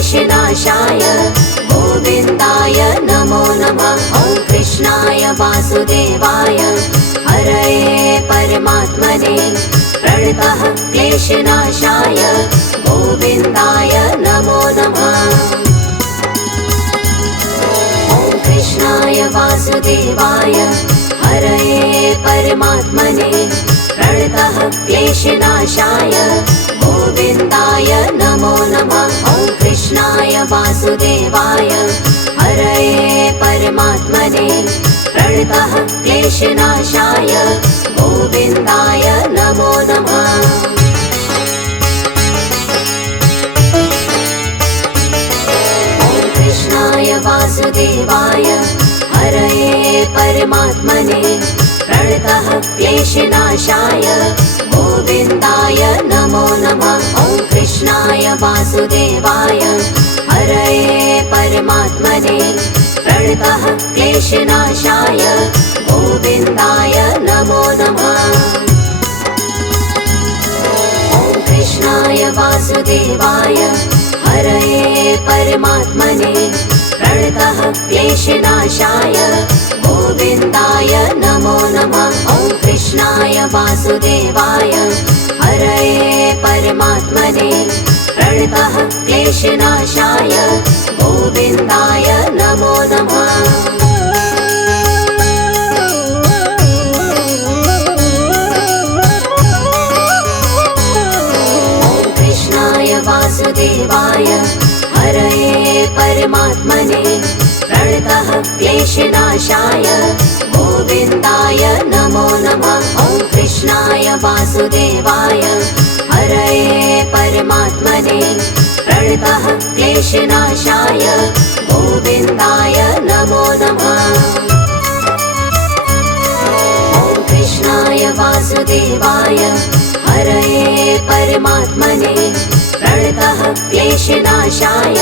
क्लेशनाशाय गोविन्दाय नमो नमः। ॐ कृष्णाय वासुदेवाय हरये परमात्मने प्रणतः क्लेशनाशाय गोविन्दाय नमो नमः। ॐ कृष्णाय वासुदेवाय हरये परमात्मने प्रणतः क्लेशनाशाय गोविन्दाय नमो नमः। ॐ कृष्णाय वासुदेवाय हरये परमात्मने प्रणतः क्लेशनाशाय गोविन्दाय नमो नमः। ॐ कृष्णाय वासुदेवाय हरये परमात्मने प्रणतः क्लेशनाशाय गोविन्दाय नमो नमः। ॐ कृष्णाय वासुदेवाय हरये परमात्मने प्रणतः क्लेशनाशाय गोविन्दाय नमो नमः। ॐ कृष्णाय वासुदेवाय हरये परमात्मने प्रणतः क्लेशनाशाय गोविन्दाय नमो नमः। ॐ कृष्णाय वासुदेवाय हरये परमात्मने प्रणतः क्लेशनाशाय गोविन्दाय नमो नमः। ॐ कृष्णाय वासुदेवाय हरये परमात्मने प्रणतः क्लेशनाशाय गोविन्दाय नमो नमः। ॐ कृष्णाय वासुदेवाय हरये परमात्मने प्रणतः क्लेशनाशाय गोविन्दाय नमो नमः। ॐ कृष्णाय वासुदेवाय हरये परमात्मने प्रणतः क्लेशनाशाय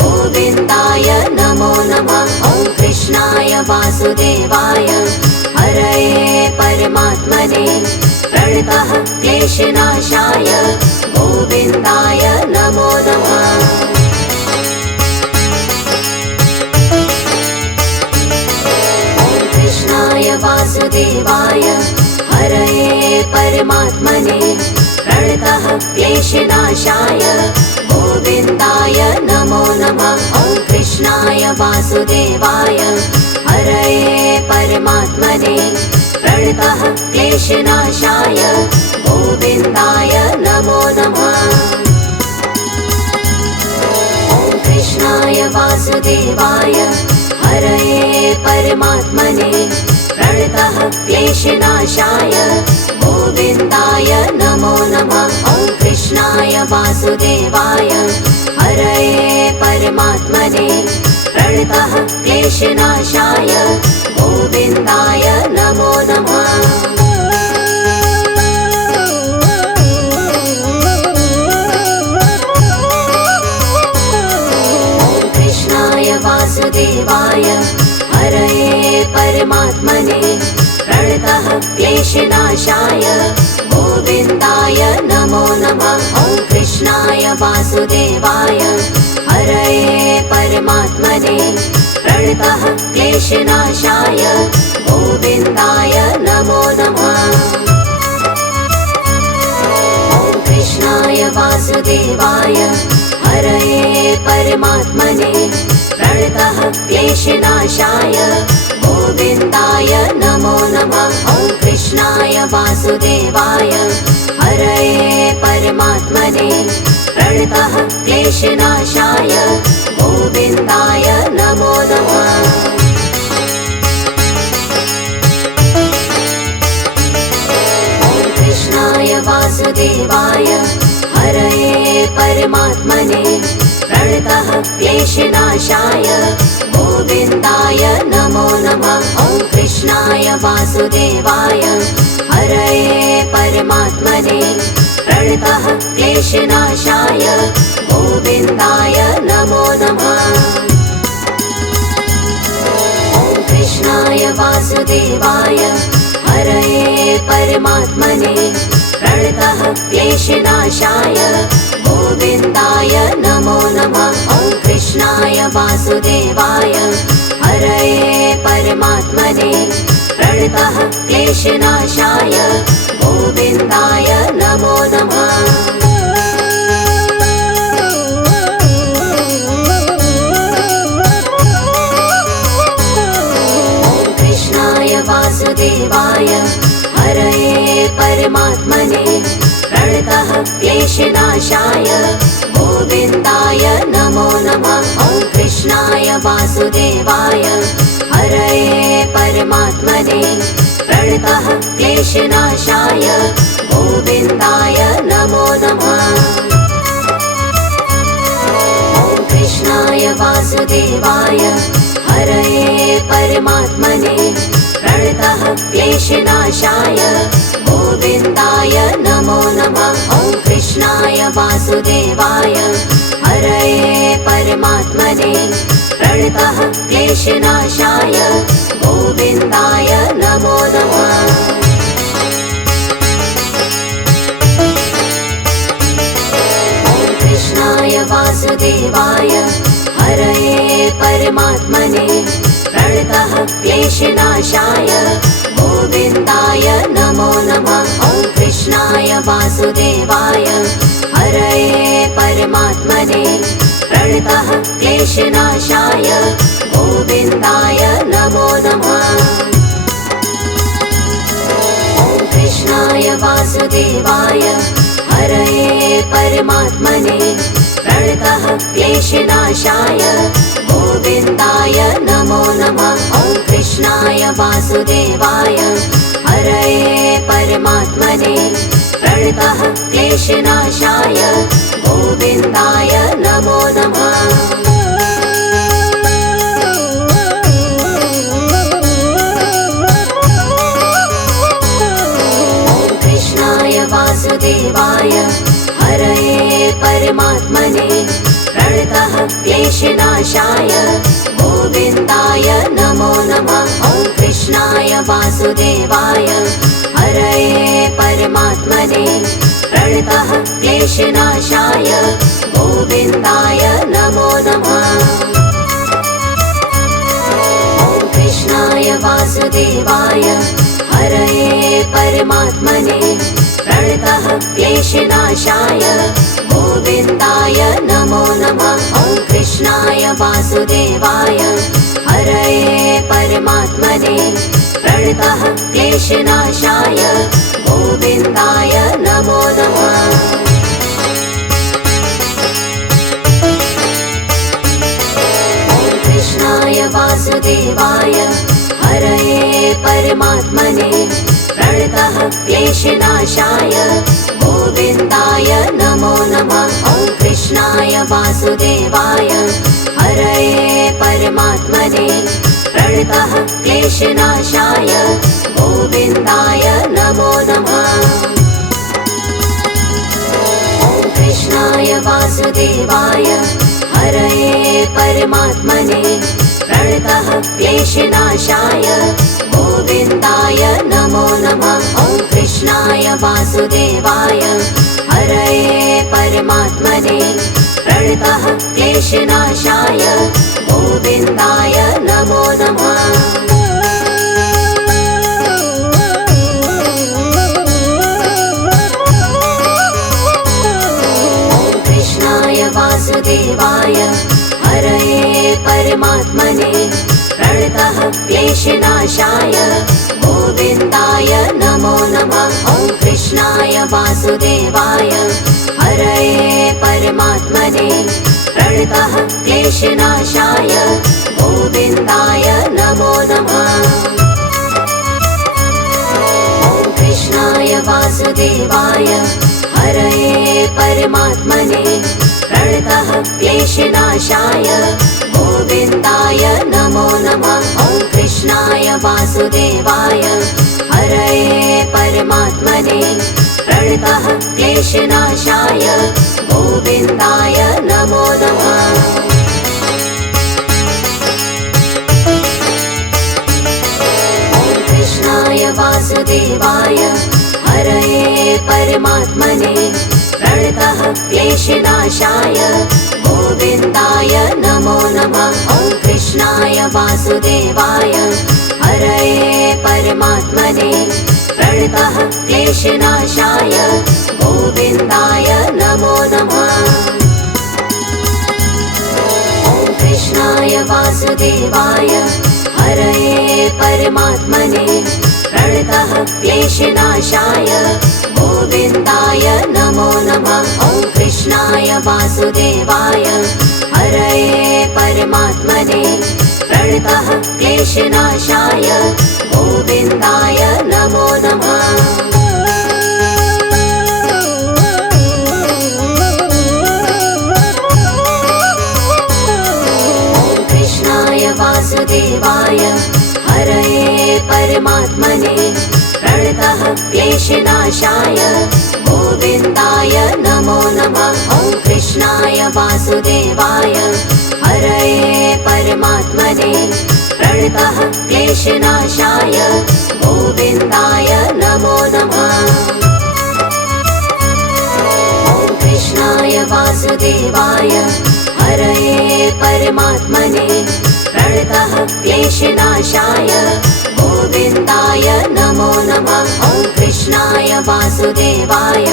गोविन्दाय नमो नमः। ॐ कृष्णाय वासुदेवाय हरये परमात्मने प्रणतः क्लेशनाशाय गोविन्दाय नमो नमः। ॐ कृष्णाय वासुदेवाय हरये परमात्मने प्रणतः क्लेशनाशाय गोविन्दाय नमो नमः। ॐ कृष्णाय वासुदेवाय हरये परमात्मने प्रणतः क्लेशनाशाय गोविन्दाय नमो नमः। ॐ कृष्णाय वासुदेवाय हरये परमात्मने प्रणतः क्लेशनाशाय गोविन्दाय नमो नमः। ॐ कृष्णाय वासुदेवाय हरये परमात्मने प्रणतः क्लेशनाशाय गोविन्दाय नमो नमः। ॐ कृष्णाय वासुदेवाय हरये परमात्मने प्रणतः क्लेशनाशाय गोविन्दाय नमो नमः। ॐ कृष्णाय वासुदेवाय हरये परमात्मने प्रणतः क्लेशनाशाय गोविन्दाय नमो नमः। ॐ कृष्णाय वासुदेवाय हरये परमात्मने प्रणतः क्लेशनाशाय गोविन्दाय नमो नमः। ॐ कृष्णाय वासुदेवाय हरये परमात्मने प्रणतः क्लेशनाशाय गोविन्दाय नमो नमः। ॐ कृष्णाय वासुदेवाय हरये परमात्मने प्रणतः क्लेशनाशाय गोविन्दाय नमो नमः। ॐ कृष्णाय वासुदेवाय हरये परमात्मने प्रणतः क्लेशनाशाय गोविन्दाय नमो नमः। ॐ कृष्णाय वासुदेवाय हरये परमात्मने प्रणतः क्लेशनाशाय गोविन्दाय नमो नमः। वासुदेवाय हरये परमात्मने प्रणतः क्लेशनाशाय गोविन्दाय नमो नमः। वासुदेवाय हरये परमात्मने प्रणतः क्लेशनाशाय गोविन्दाय नमो नमः। ॐ कृष्णाय वासुदेवाय हरये परमात्मने प्रणतः क्लेशनाशाय गोविन्दाय नमो नमः। ॐ कृष्णाय वासुदेवाय हरये परमात्मने प्रणतः क्लेशनाशाय गोविन्दाय नमो नमः। ॐ कृष्णाय वासुदेवाय हरये परमात्मने प्रणतः क्लेशनाशाय गोविन्दाय नमो नमः। ॐ कृष्णाय वासुदेवाय हरये परमात्मने प्रणतः क्लेशनाशाय गोविन्दाय नमो नमः। ॐ कृष्णाय वासुदेवाय हरये परमात्मने प्रणतः क्लेशनाशाय गोविन्दाय नमो नमः। ॐ कृष्णाय वासुदेवाय हरये परमात्मने प्रणतः क्लेशनाशाय गोविन्दाय नमो नमः। ॐ कृष्णाय वासुदेवाय हरये परमात्मने प्रणतः क्लेशनाशाय गोविन्दाय नमो नमः। ॐ कृष्णाय वासुदेवाय हरये परमात्मने प्रणतः क्लेशनाशाय गोविन्दाय नमो नमः। ॐ कृष्णाय वासुदेवाय हरये परमात्मने प्रणतः क्लेशनाशाय गोविन्दाय नमो नमः। ॐ कृष्णाय वासुदेवाय हरये परमात्मने प्रणतः क्लेशनाशाय गोविन्दाय नमो नमः। ॐ कृष्णाय वासुदेवाय हरये परमात्मने प्रणतः क्लेशनाशाय गोविन्दाय नमो नमः। ॐ कृष्णाय वासुदेवाय हरये परमात्मने प्रणतः क्लेशनाशाय गोविन्दाय नमो नमः। ॐ कृष्णाय वासुदेवाय हरये परमात्मने प्रणतः क्लेशनाशाय गोविन्दाय नमो नमः। ॐ कृष्णाय वासुदेवाय हरये परमात्मने प्रणतः क्लेशनाशाय गोविन्दाय नमो नमः। ॐ कृष्णाय वासुदेवाय हरये परमात्मने प्रणतः क्लेशनाशाय गोविन्दाय नमो नमः। ॐ कृष्णाय वासुदेवाय हरये परमात्मने प्रणतः क्लेशनाशाय गोविन्दाय नमो नमः। ॐ कृष्णाय वासुदेवाय हरये परमात्मने प्रणतः क्लेशनाशाय गोविन्दाय नमो नमः। ॐ कृष्णाय वासुदेवाय हरये परमात्मने प्रणतः क्लेशनाशाय गोविन्दाय नमो नमः। ॐ कृष्णाय वासुदेवाय हरये परमात्मने प्रणतः क्लेशनाशाय गोविन्दाय नमो नमः। ॐ कृष्णाय वासुदेवाय हरये परमात्मने प्रणतः क्लेशनाशाय गोविन्दाय नमो नमः। ॐ वासुदेवाय हरये परमात्मने प्रणतः क्लेशनाशाय गोविन्दाय नमो नमः। ॐ कृष्णाय वासुदेवाय हरये परमात्मने प्रणतः क्लेशनाशाय गोविन्दाय नमो नमः। ॐ कृष्णाय वासुदेवाय हरये परमात्मने प्रणतः क्लेशनाशाय गोविन्दाय नमो नमः। ॐ कृष्णाय वासुदेवाय हरये परमात्मने प्रणतः क्लेशनाशाय गोविन्दाय नमो नमः। ॐ कृष्णाय वासुदेवाय हरये परमात्मने प्रणतः क्लेशनाशाय गोविन्दाय नमो नमः। ॐ कृष्णाय वासुदेवाय हरये परमात्मने प्रणतः क्लेशनाशाय गोविन्दाय नमो नमः। ॐ कृष्णाय वासुदेवाय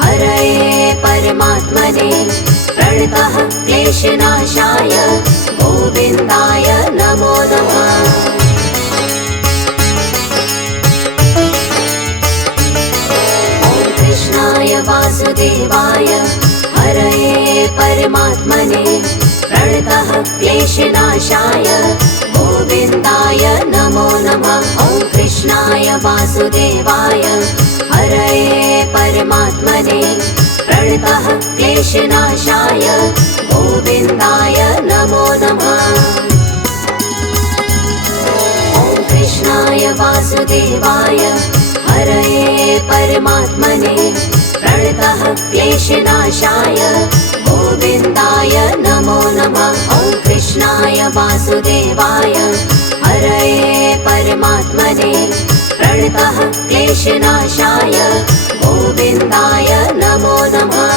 हरये परमात्मने प्रणतः क्लेशनाशाय गोविन्दाय नमो नमः। ॐ कृष्णाय वासुदेवाय हरये परमात्मने प्रणतः क्लेशनाशाय गोविन्दाय नमो नमः। ॐ कृष्णाय वासुदेवाय हरये परमात्मने प्रणतः क्लेशनाशाय गोविन्दाय नमो नमः। ॐ कृष्णाय वासुदेवाय हरये परमात्मने प्रणतः क्लेशनाशाय गोविन्दाय नमो नमः। ॐ कृष्णाय वासुदेवाय हरये परमात्मने प्रणतः क्लेशनाशाय गोविन्दाय नमो नमः।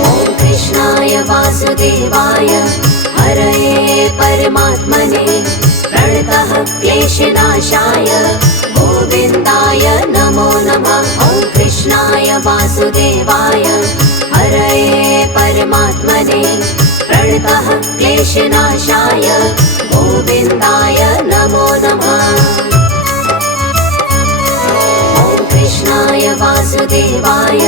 ॐ कृष्णाय वासुदेवाय हरये परमात्मने प्रणतः क्लेशनाशाय गोविन्दाय नमो नमः। ॐ कृष्णाय वासुदेवाय हरये परमात्मने प्रणतः क्लेशनाशाय गोविन्दाय नमो नमः। ॐ कृष्णाय वासुदेवाय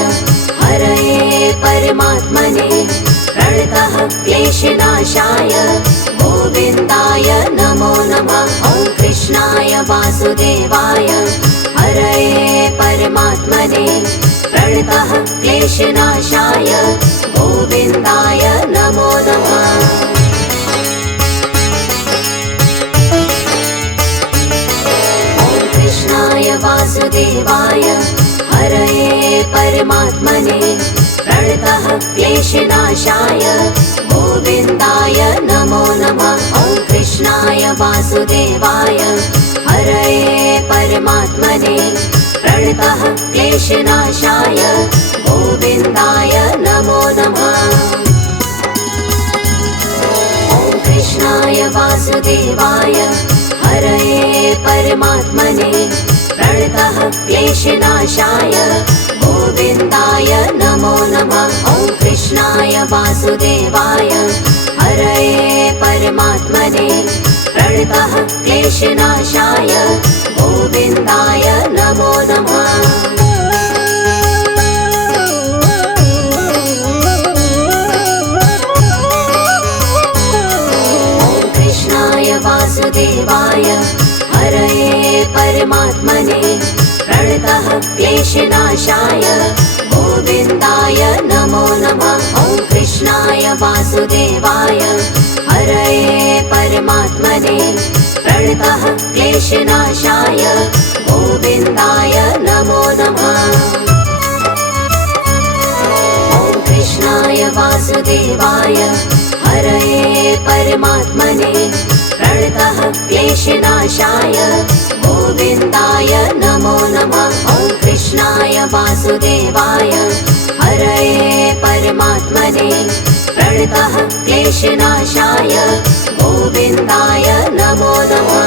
हरये परमात्मने प्रणतः क्लेशनाशाय गोविन्दाय नमो नमः। ॐ कृष्णाय वासुदेवाय हरये परमात्मने प्रणतः क्लेशनाशाय गोविन्दाय नमो नमः। ॐ कृष्णाय वासुदेवाय हरये परमात्मने प्रणतः क्लेशनाशाय गोविन्दाय नमो नमः। ॐ कृष्णाय वासुदेवाय हरये परमात्मने प्रणतः क्लेशनाशाय गोविन्दाय नमो नमः। ॐ कृष्णाय वासुदेवाय हरये परमात्मने प्रणतः क्लेशनाशाय गोविन्दाय नमो नमः। ॐ कृष्णाय वासुदेवाय हरये परमात्मने प्रणतः क्लेशनाशाय गोविन्दाय नमो नमः। ॐ कृष्णाय वासुदेवाय हरये परमात्मने प्रणतः क्लेशनाशाय गोविन्दाय नमो नमः। ॐ कृष्णाय वासुदेवाय हरये परमात्मने प्रणतः क्लेशनाशाय गोविन्दाय नमो नमः। ॐ कृष्णाय वासुदेवाय हरये परमात्मने प्रणतः क्लेशनाशाय गोविन्दाय नमो नमः। ॐ कृष्णाय वासुदेवाय वासुदेवाय हरये परमात्मने प्रणतः क्लेशनाशाय गोविन्दाय नमो नमः।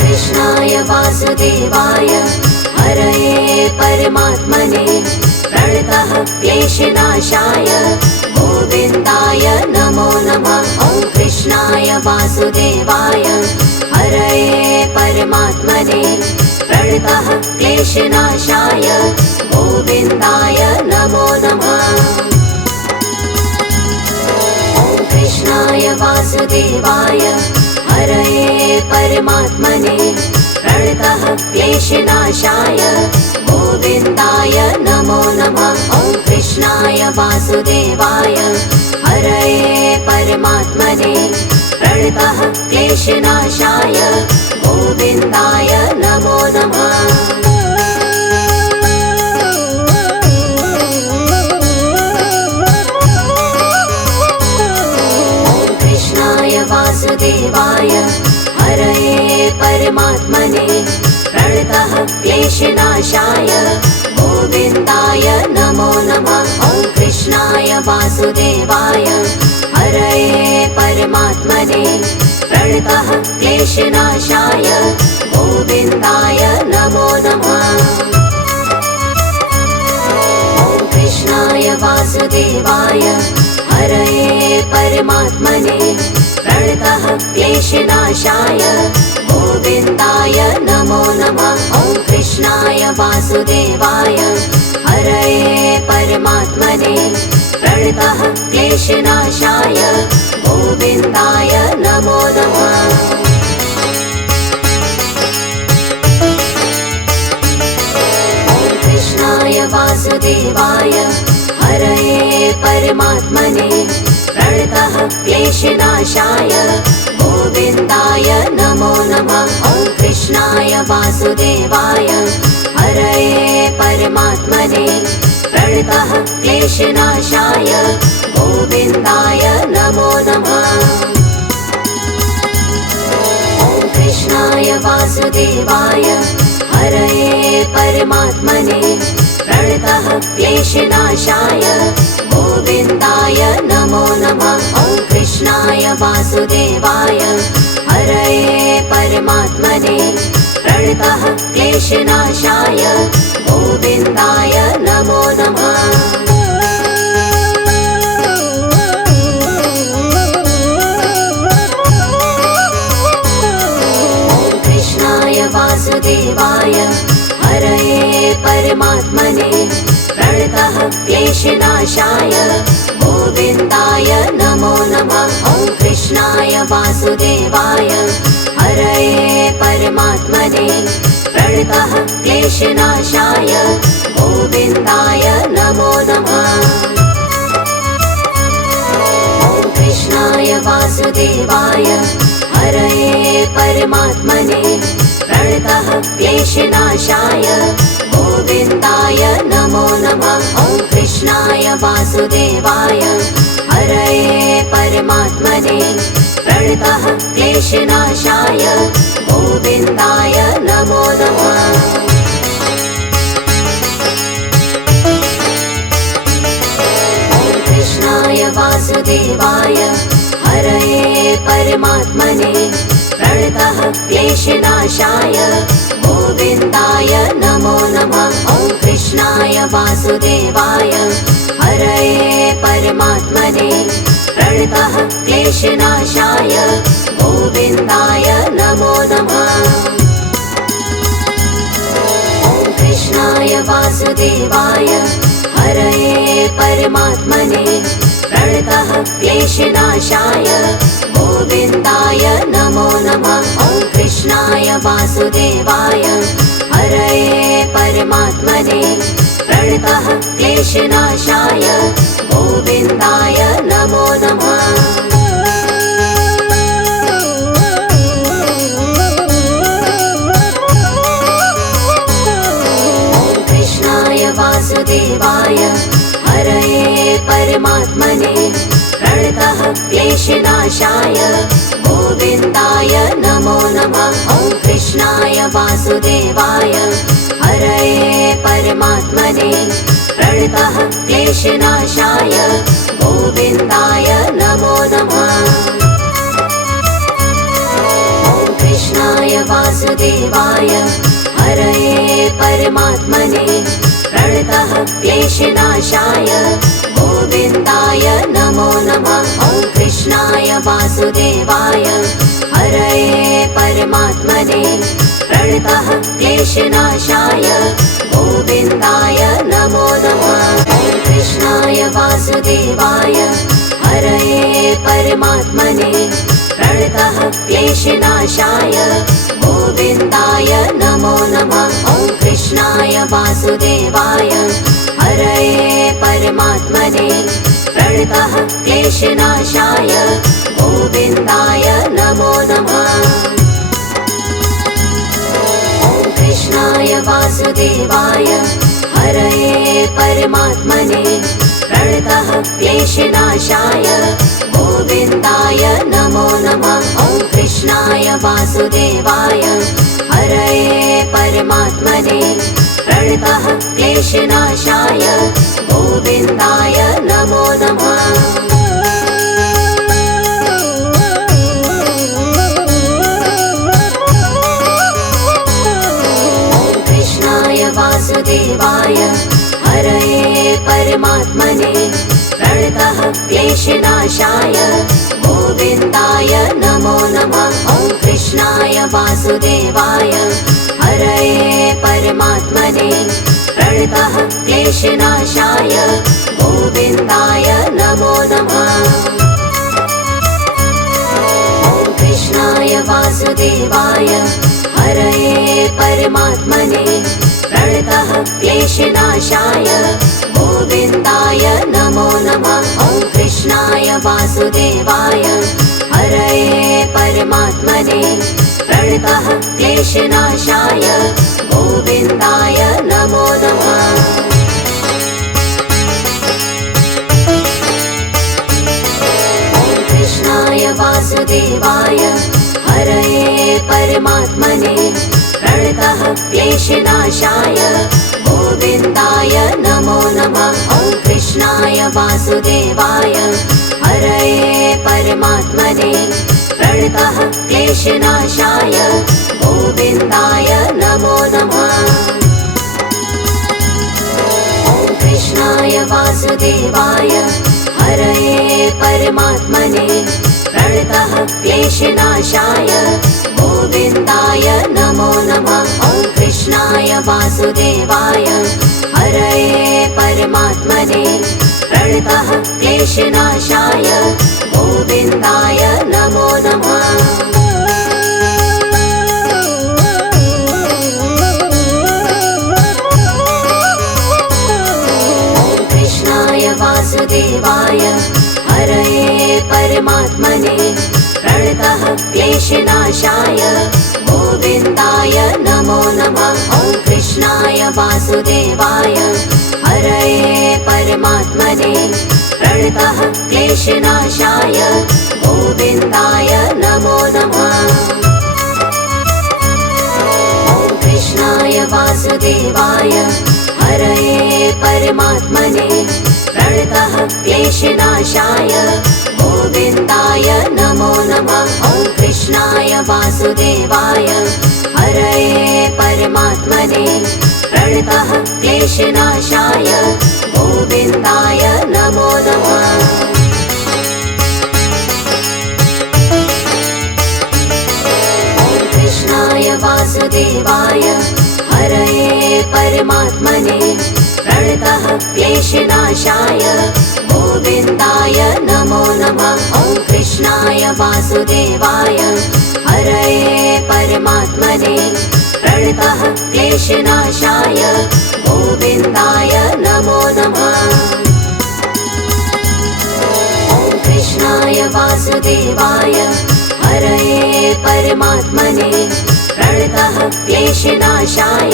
कृष्णाय वासुदेवाय हरये परमात्मने प्रणतः क्लेशनाशाय गोविन्दाय नमो नमः। ॐ कृष्णाय वासुदेवाय हरये परमात्मने प्रणतः क्लेशनाशाय गोविन्दाय नमो नमः। ॐ कृष्णाय वासुदेवाय हरये परमात्मने प्रणतः क्लेशनाशाय गोविन्दाय नमो नमः। ॐ कृष्णाय वासुदेवाय हरये परमात्मने प्रणतः क्लेशनाशाय गोविन्दाय नमो नमः। वासुदेवाय हरये परमात्मने प्रणतः क्लेशनाशाय गोविन्दाय नमो नमः। ॐ कृष्णाय वासुदेवाय हरये परमात्मने प्रणतः क्लेशनाशाय गोविन्दाय नमो नमः। ॐ कृष्णाय वासुदेवाय हरये परमात्मने प्रणतः क्लेशनाशाय गोविन्दाय नमो नमः। ॐ कृष्णाय वासुदेवाय हरये परमात्मने प्रणतः क्लेशनाशाय गोविन्दाय नमो नमः। ॐ कृष्णाय वासुदेवाय हरये परमात्मने प्रणतः क्लेशनाशाय गोविन्दाय नमो नमः। ॐ कृष्णाय वासुदेवाय हरये परमात्मने प्रणतः क्लेशनाशाय गोविन्दाय नमो नमः। ॐ कृष्णाय वासुदेवाय हरये परमात्मने प्रणतः क्लेशनाशाय गोविन्दाय नमो नमः। ॐ कृष्णाय वासुदेवाय हरये परमात्मने प्रणतः क्लेशनाशाय गोविन्दाय नमो नमः। ॐ कृष्णाय वासुदेवाय हरये परमात्मने प्रणतः क्लेशनाशाय गोविन्दाय नमो नमः। ॐ कृष्णाय वासुदेवाय हरये परमात्मने प्रणतः क्लेशनाशाय गोविन्दाय नमो नमः। ॐ कृष्णाय वासुदेवाय हरये परमात्मने प्रणतः क्लेशनाशाय गोविन्दाय नमो नमः। ॐ कृष्णाय वासुदेवाय हरये परमात्मने प्रणतः क्लेशनाशाय गोविन्दाय नमो नमः। ॐ कृष्णाय वासुदेवाय हरये परमात्मने प्रणतः क्लेशनाशाय गोविन्दाय नमो नमः। ॐ कृष्णाय वासुदेवाय हरये परमात्मने प्रणतः क्लेशनाशाय गोविन्दाय नमो नमः। ॐ कृष्णाय वासुदेवाय हरये परमात्मने प्रणतः क्लेशनाशाय गोविन्दाय नमो नमः। ॐ कृष्णाय वासुदेवाय हरये परमात्मने प्रणतः क्लेशनाशाय गोविन्दाय नमो नमः। ॐ कृष्णाय वासुदेवाय हरये परमात्मने प्रणतः क्लेशनाशाय गोविन्दाय नमो नमः। कृष्णाय वासुदेवाय हरये परमात्मने प्रणतः क्लेशनाशाय गोविन्दाय नमो नमः। ॐ कृष्णाय वासुदेवाय हरये परमात्मने प्रणतः क्लेशनाशाय गोविन्दाय नमो नमः। ॐ कृष्णाय वासुदेवाय हरये परमात्मने प्रणतः क्लेशनाशाय गोविन्दाय नमो नमः। ॐ कृष्णाय वासुदेवाय हरये परमात्मने प्रणतः क्लेशनाशाय गोविन्दाय नमो नमः। ॐ कृष्णाय वासुदेवाय हरये परमात्मने प्रणतः क्लेशनाशाय गोविन्दाय नमो नमः। ॐ कृष्णाय वासुदेवाय हरये परमात्मने प्रणतः क्लेशनाशाय गोविन्दाय नमो नमः। ॐ कृष्णाय वासुदेवाय हरये परमात्मने प्रणतः क्लेशनाशाय गोविन्दाय नमो नमः। ॐ कृष्णाय वासुदेवाय हरये परमात्मने प्रणतः क्लेशनाशाय गोविन्दाय नमो नमः। ॐ कृष्णाय वासुदेवाय हरये परमात्मने प्रणतः क्लेशनाशाय गोविन्दाय नमो नमः। ॐ कृष्णाय वासुदेवाय हरये परमात्मने प्रणतः क्लेशनाशाय गोविन्दाय नमो नमः। ॐ कृष्णाय वासुदेवाय हरये परमात्मने प्रणतः क्लेशनाशाय गोविन्दाय नमो नमः। ॐ कृष्णाय वासुदेवाय हरये परमात्मने प्रणतः क्लेशनाशाय गोविन्दाय नमो नमः। ॐ कृष्णाय वासुदेवाय हरये परमात्मने प्रणतः क्लेशनाशाय गोविन्दाय नमो नमः। ॐ कृष्णाय वासुदेवाय हरये परमात्मने प्रणतः क्लेशनाशाय गोविन्दाय नमो नमः। ॐ कृष्णाय वासुदेवाय हरये परमात्मने प्रणतः क्लेशनाशाय गोविन्दाय नमो नमः। ॐ कृष्णाय वासुदेवाय हरये परमात्मने प्रणतः क्लेशनाशाय गोविन्दाय नमो नमः। ॐ कृष्णाय वासुदेवाय हरये परमात्मने प्रणतः क्लेशनाशाय गोविन्दाय नमो नमः। ॐ कृष्णाय वासुदेवाय हरये परमात्मने प्रणतः क्लेशनाशाय गोविन्दाय नमो नमः। ॐ कृष्णाय वासुदेवाय हरये परमात्मने प्रणतः क्लेशनाशाय गोविन्दाय नमो नमः। ॐ कृष्णाय वासुदेवाय हरये परमात्मने प्रणतः क्लेशनाशाय गोविन्दाय नमो नमः। ॐ कृष्णाय वासुदेवाय हरये परमात्मने प्रणतः क्लेशनाशाय गोविन्दाय नमो नमः। ॐ कृष्णाय वासुदेवाय हरये परमात्मने प्रणतः क्लेशनाशाय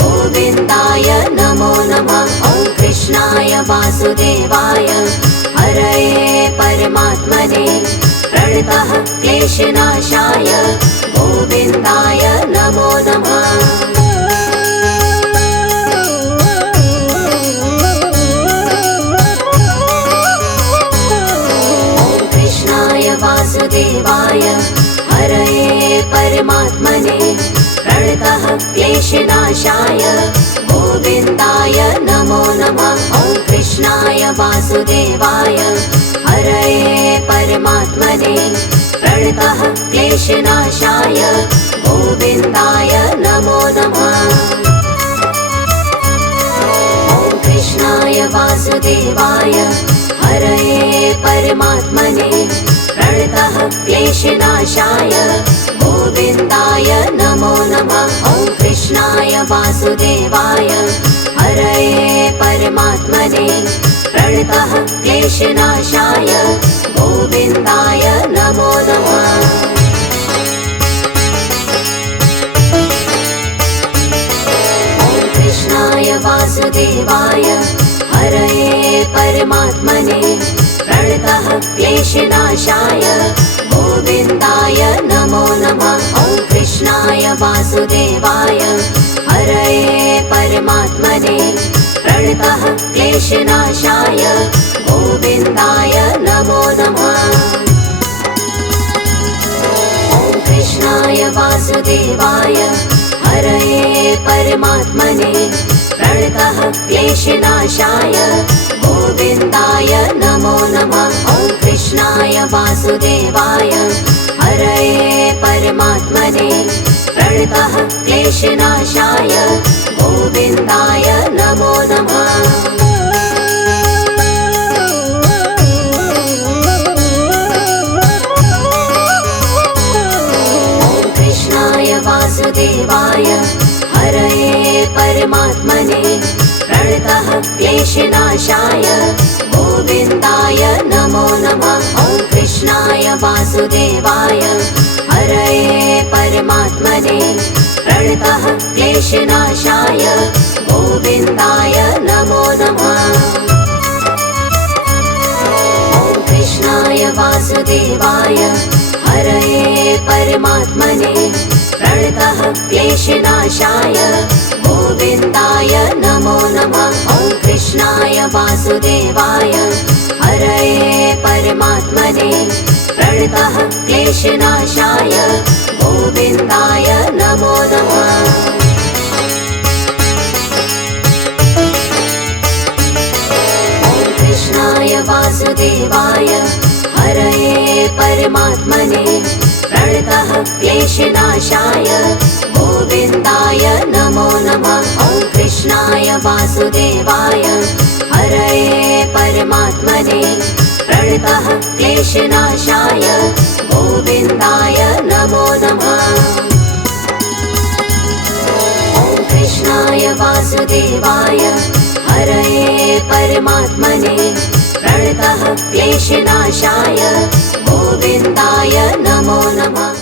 गोविन्दाय नमो नमः। ॐ कृष्णाय वासुदेवाय हरये परमात्मने प्रणतः क्लेशनाशाय गोविन्दाय नमो नमः। वासुदेवाय हरये परमात्मने प्रणतः क्लेशनाशाय गोविन्दाय नमो नमः। ॐ कृष्णाय वासुदेवाय हरये परमात्मने प्रणतः क्लेशनाशाय गोविन्दाय नमो नमः। ॐ कृष्णाय वासुदेवाय हरये परमात्मने प्रणतः क्लेशनाशाय गोविन्दाय नमो नमः। ॐ कृष्णाय वासुदेवाय हरये परमात्मने प्रणतः क्लेशनाशाय गोविन्दाय नमो नमः। ॐ कृष्णाय वासुदेवाय हरये परमात्मने प्रणतः क्लेशनाशाय गोविन्दाय नमो नमः। ॐ कृष्णाय वासुदेवाय हरये परमात्मने प्रणतः क्लेशनाशाय गोविन्दाय नमो नमः। ॐ कृष्णाय वासुदेवाय हरये परमात्मने प्रणतः क्लेशनाशाय गोविन्दाय नमो नमः। ॐ कृष्णाय वासुदेवाय हरये परमात्मने प्रणतः क्लेशनाशाय गोविन्दाय नमो नमः। ॐ कृष्णाय वासुदेवाय हरये परमात्मने प्रणतः क्लेशनाशाय गोविन्दाय नमो नमः। ॐ कृष्णाय वासुदेवाय हरये परमात्मने प्रणतः क्लेशनाशाय गोविन्दाय नमो नमः। ॐ कृष्णाय वासुदेवाय हरये परमात्मने प्रणतः क्लेशनाशाय गोविन्दाय नमो नमः। ॐ कृष्णाय वासुदेवाय हरये परमात्मने प्रणतः क्लेशनाशाय गोविन्दाय नमो नमः। ॐ कृष्णाय वासुदेवाय हरये परमात्मने प्रणतः क्लेशनाशाय गोविन्दाय नमो नमः। ॐ कृष्णाय वासुदेवाय हरये परमात्मने प्रणतः क्लेशनाशाय गोविन्दाय नमो नमः। ॐ कृष्णाय वासुदेवाय हरये परमात्मने प्रणतः क्लेशनाशाय गोविन्दाय नमो नमः।